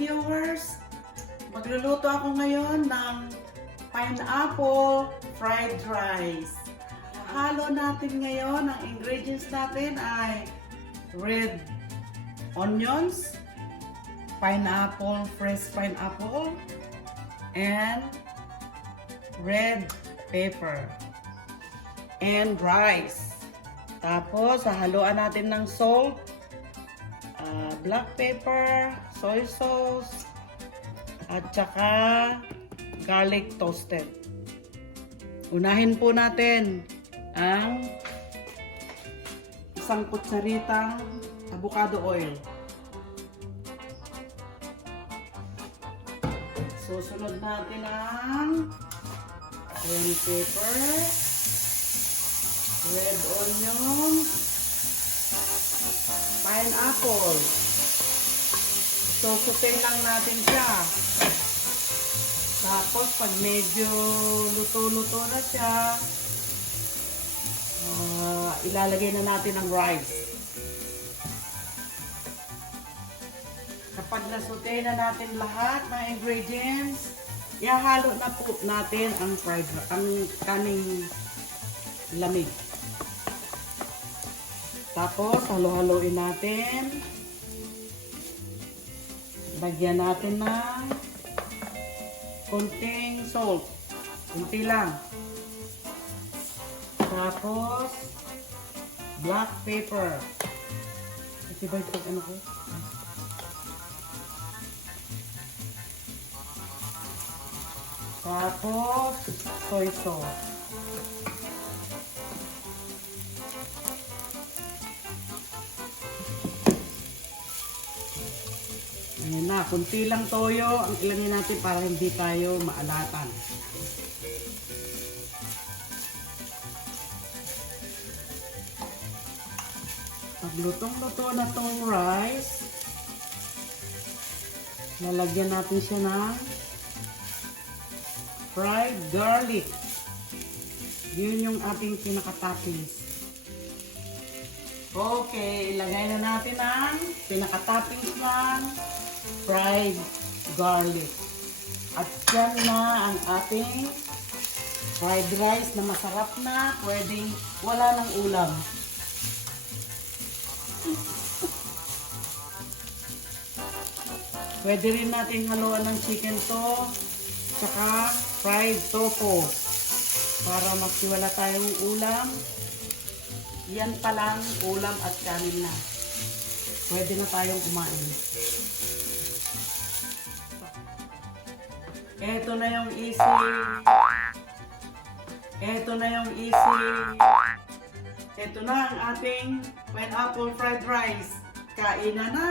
viewers, magluluto ako ngayon ng pineapple fried rice. Halo natin ngayon, ang ingredients natin ay red onions, pineapple, fresh pineapple, and red pepper, and rice. Tapos, hahaluan natin ng salt, black pepper, soy sauce, at saka garlic toasted. Unahin po natin ang isang kutsaritang avocado oil. Susunod natin ang red pepper, red onion, pineapple. So, sauté lang natin siya. Tapos, pag medyo luto-luto na siya, ilalagay na natin ang rice. Kapag nasauté na natin lahat ng ingredients, ihahalo na po natin ang kaning lamig. Tapos, halo-haloin natin. Lagyan natin ng konting salt. Kunti lang. Tapos, black pepper. Ito ba ito? Ano ko? Tapos, soy sauce. Ayan na, kunti lang toyo ang ilagay natin para hindi tayo maalatan. Pag lutong-luto na tong rice, lalagyan natin siya ng fried garlic. Yun yung ating pinaka-toppings. Okay, ilagay na natin ang pinaka-toppings ng fried garlic. At yan na ang ating fried rice na masarap na, pwedeng wala ng ulam. Pwede rin natin haluan ng chicken to, saka fried tofu. Para magsiwala tayong ulam. Yan pa lang, ulam at kanin na. Pwede na tayong kumain. Ito na yung easy. Ito na yung easy. Ito na ang ating pineapple fried rice. Kain na na!